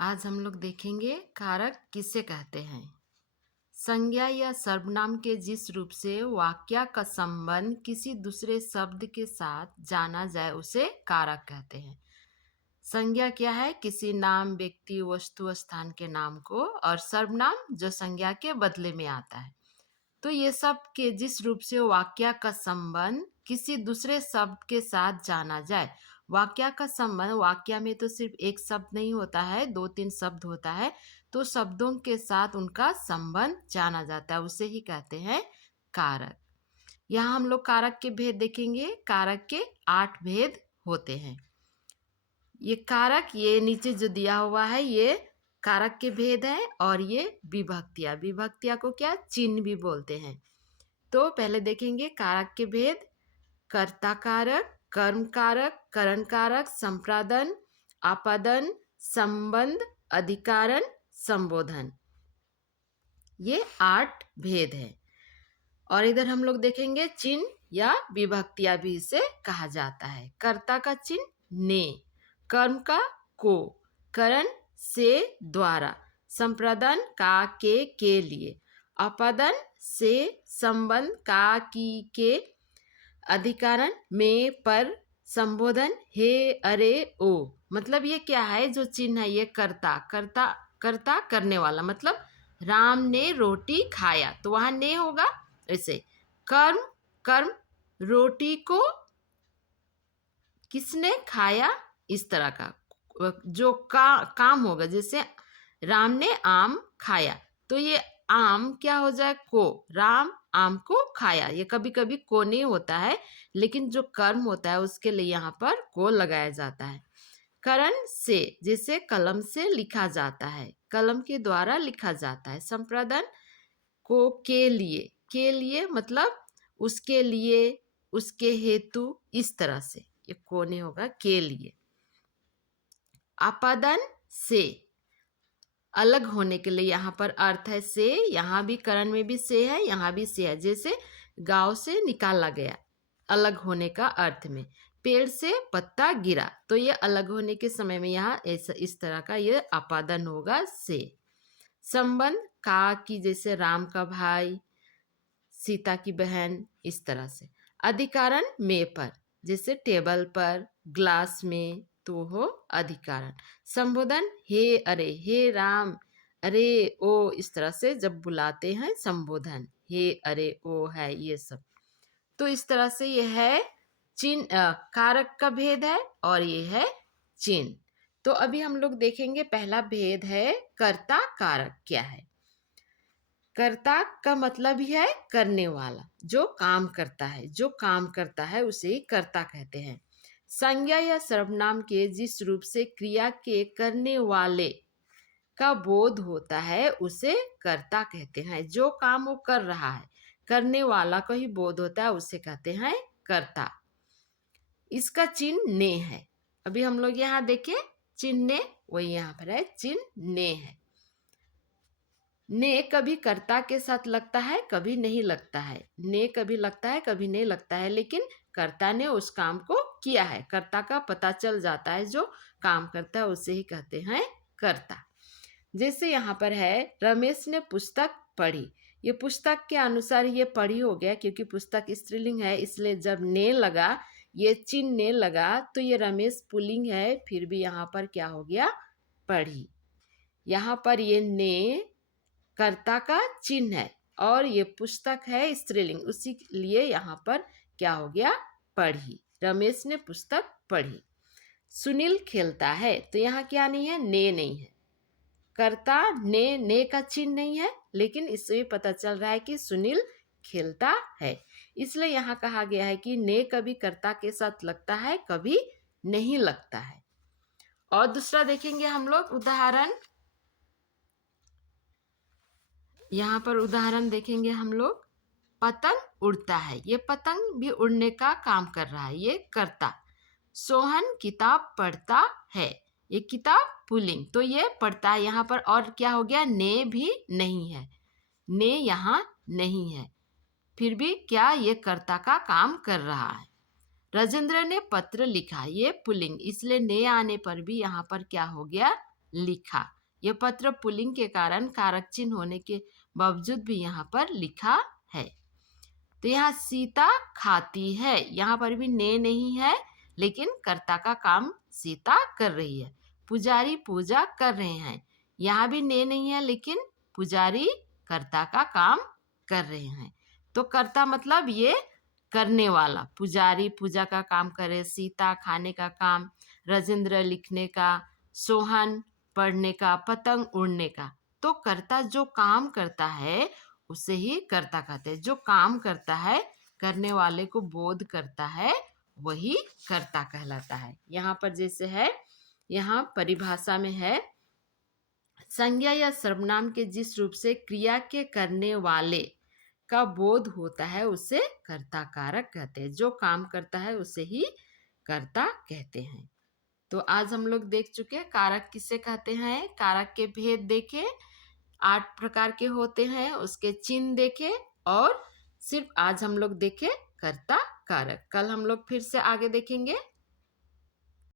आज हम लोग देखेंगे कारक किसे कहते हैं। संज्ञा या सर्वनाम के जिस रूप से वाक्य का संबंध किसी दूसरे शब्द के साथ जाना जाए उसे कारक कहते हैं। संज्ञा क्या है? किसी नाम, व्यक्ति, वस्तु, स्थान के नाम को, और सर्वनाम जो संज्ञा के बदले में आता है। तो ये सब के जिस रूप से वाक्य का संबंध किसी दूसरे शब्द के साथ जाना जाए। वाक्य का संबंध, वाक्य में तो सिर्फ एक शब्द नहीं होता है, दो तीन शब्द होता है, तो शब्दों के साथ उनका संबंध जाना जाता है, उसे ही कहते हैं कारक। यहाँ हम लोग कारक के भेद देखेंगे। कारक के 8 भेद होते हैं। ये कारक, ये नीचे जो दिया हुआ है ये कारक के भेद है, और ये विभक्तियां, विभक्तियां को क्या चिन्ह भी बोलते हैं। तो पहले देखेंगे कारक के भेद। कर्ता कारक, कर्म कारक, करण कारक, संप्रादन, आपादन, संबंध, अधिकारण, संबोधन, ये 8 भेद है। और इधर हम लोग देखेंगे चिन्ह या विभक्तियां भी इसे कहा जाता है। कर्ता का चिन्ह ने, कर्म का को, करण से, द्वारा, संप्रदान का के लिए, आपादन से, संबंध का की के, अधिकारण में, पर, संबोधन हे, अरे, ओ। मतलब ये क्या है? जो चिन्ह है ये कर्ता, कर्ता कर्ता करने वाला, मतलब राम ने रोटी खाया तो वहां ने होगा। ऐसे कर्म, कर्म, रोटी को किसने खाया, इस तरह का जो काम होगा। जैसे राम ने आम खाया तो ये आम क्या हो जाए? को, राम आम को खाया। ये कभी कभी को नहीं होता है, लेकिन जो कर्म होता है उसके लिए यहाँ पर को लगाया जाता है। करण से, जिसे कलम से लिखा जाता है, कलम के द्वारा लिखा जाता है। संप्रदान को के लिए मतलब उसके लिए, उसके हेतु, इस तरह से ये को नहीं होगा, के लिए। आपादन से, अलग होने के लिए, यहाँ पर अर्थ है से, यहाँ भी करण में भी से है, यहाँ भी से है। जैसे गांव से निकाला गया, अलग होने का अर्थ में। पेड़ से पत्ता गिरा तो ये अलग होने के समय में यहाँ ऐसा इस तरह का ये आपादन होगा से। संबंध का की, जैसे राम का भाई, सीता की बहन, इस तरह से। अधिकारण में, पर, जैसे टेबल पर, ग्लास में, तो हो अधिकारण। संबोधन हे, अरे, हे राम, अरे, ओ, इस तरह से जब बुलाते हैं संबोधन, हे, अरे, ओ है ये सब। तो इस तरह से ये है चिन्ह, कारक का भेद है, और ये है चिन्ह। तो अभी हम लोग देखेंगे पहला भेद है कर्ता कारक क्या है। कर्ता का मतलब ही है करने वाला, जो काम करता है, जो काम करता है उसे ही कर्ता कहते हैं। संज्ञा या सर्वनाम के जिस रूप से क्रिया के करने वाले का बोध होता है उसे कर्ता कहते हैं। जो काम वो कर रहा है, करने वाला को ही बोध होता है, उसे कहते हैं कर्ता। इसका चिन्ह ने है। अभी हम लोग यहाँ देखें चिन्ह ने, वही यहाँ पर है, चिन्ह ने है। ने कभी कर्ता के साथ लगता है, कभी नहीं लगता है। ने कभी लगता है, कभी नहीं लगता है, लेकिन कर्ता ने उस काम को किया है। कर्ता का पता चल जाता है, जो काम करता है उसे ही कहते हैं कर्ता। जैसे यहाँ पर है रमेश ने पुस्तक पढ़ी, ये पुस्तक के अनुसार ये पढ़ी हो गया, क्योंकि पुस्तक स्त्रीलिंग है, इसलिए जब ने लगा, ये चिन्ह ने लगा, तो ये रमेश पुल्लिंग है, फिर भी यहाँ पर क्या हो गया? पढ़ी। यहाँ पर ये ने कर्ता का चिन्ह है, और ये पुस्तक है स्त्रीलिंग, उसी लिए यहाँ पर क्या हो गया? पढ़ी। रमेश ने पुस्तक पढ़ी। सुनील खेलता है, तो यहाँ क्या नहीं है? ने नहीं है। कर्ता ने का चिन्ह नहीं है, लेकिन इससे पता चल रहा है कि सुनील खेलता है, इसलिए यहाँ कहा गया है कि ने कभी कर्ता के साथ लगता है, कभी नहीं लगता है। और दूसरा देखेंगे हम लोग उदाहरण। यहाँ पर उदाहरण देखेंगे हम लोग। पतंग उड़ता है, ये पतंग भी उड़ने का काम कर रहा है, ये कर्ता। सोहन किताब पढ़ता है, ये किताब पुल्लिंग, तो ये पढ़ता है यहाँ पर। और क्या हो गया? ने भी नहीं है, ने यहाँ नहीं है, फिर भी क्या ये कर्ता का काम कर रहा है। राजेंद्र ने पत्र लिखा, ये पुल्लिंग, इसलिए ने आने पर भी यहाँ पर क्या हो गया? लिखा। यह पत्र पुल्लिंग के कारण कारक चिन्ह होने के बावजूद भी यहाँ पर लिखा है। तो यहाँ सीता खाती है, यहाँ पर भी ने नहीं है, लेकिन कर्ता का काम सीता कर रही है। पुजारी पूजा कर रहे हैं, यहाँ भी ने नहीं है, लेकिन पुजारी कर्ता का काम कर रहे हैं। तो कर्ता मतलब ये करने वाला, पुजारी पूजा का काम करे, सीता खाने का काम, राजेंद्र लिखने का, सोहन पढ़ने का, पतंग उड़ने का। तो कर्ता जो काम करता है उसे ही कर्ता कहते हैं। जो काम करता है, करने वाले को बोध करता है, वही कर्ता कहलाता है। यहाँ पर जैसे है, यहाँ परिभाषा में है, संज्ञा या सर्वनाम के जिस रूप से क्रिया के करने वाले का बोध होता है उसे कर्ता कारक कहते हैं। जो काम करता है उसे ही कर्ता कहते हैं। तो आज हम लोग देख चुके कारक किसे कहते हैं, कारक के भेद देखे, 8 प्रकार के होते हैं, उसके चिन्ह देखे, और सिर्फ आज हम लोग देखे कर्ता कारक। कल हम लोग फिर से आगे देखेंगे।